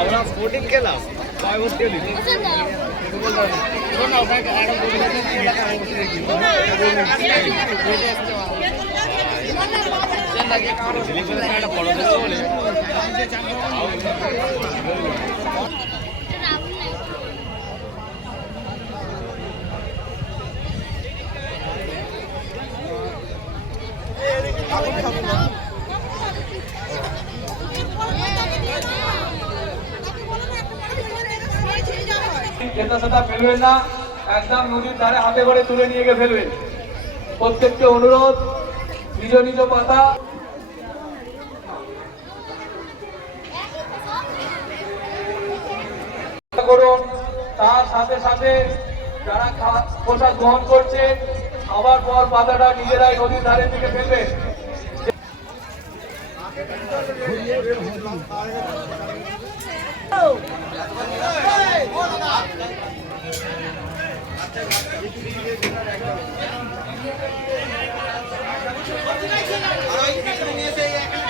আমরা স্পোর্টিং খেলাম সেটা ফেলবেন না, একদম নদীর ধারে হাতে করে তুলে নিয়ে গিয়ে ফেলবেন। প্রত্যেককে অনুরোধ, নিজ নিজ পাতা করুন। তার সাথে সাথে যারা পোশাক গ্রহণ করছে খাবার পর পাতাটা নিজেরাই নদীর ধারে থেকে ফেলবেন।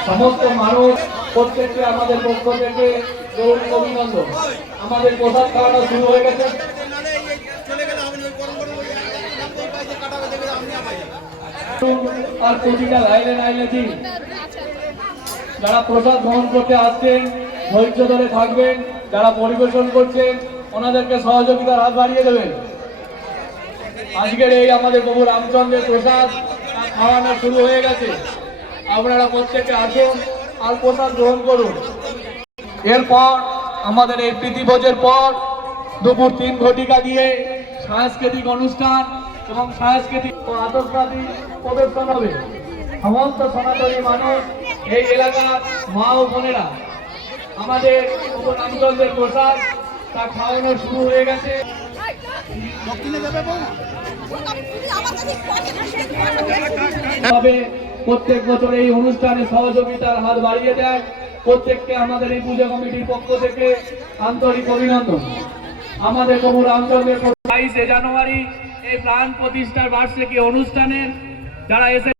সমস্ত মানুষ প্রত্যেককে আমাদের পক্ষ থেকে অভিনন্দন। আমাদের প্রসাদ খাওয়ানো শুরু হয়ে গেছে। আর প্রতিটা লাইনে লাইনে দিন যারা প্রসাদ গ্রহণ করতে আসছেন ধৈর্য ধরে থাকবেন, যারা পরিবেশন করছেন ওনাদেরকে সহযোগিতার হাত বাড়িয়ে দেবেন। আজকের এই আমাদের প্রভু রামচন্দ্রের প্রসাদ খাওয়ানো শুরু হয়ে গেছে। আপনারা প্রত্যেকে আসুন আর প্রসাদ গ্রহণ করুন। এরপর আমাদের এই প্রীতিভোজের পর দুপুর 3 ঘটিকা দিয়ে সাংস্কৃতিক অনুষ্ঠান এবং সাংস্কৃতিক ও আতশবাজি প্রদর্শন হবে। সমস্ত সনাতনী মানুষ এই এলাকার মা ও বোনেরা আমাদের প্রভু রামচন্দ্রের প্রসাদ তা খাওয়ানো শুরু হয়ে গেছে। প্রত্যেক বছর এই অনুষ্ঠানে সহযোগিতার হাত বাড়িয়ে দেয়। প্রত্যেককে আমাদের এই পূজা কমিটির পক্ষ থেকে আন্তরিক অভিনন্দন। আমাদের প্রভু রামচন্দ্রের 22শে জানুয়ারি এই প্রাণ প্রতিষ্ঠার বার্ষিকী অনুষ্ঠানের যারা এসে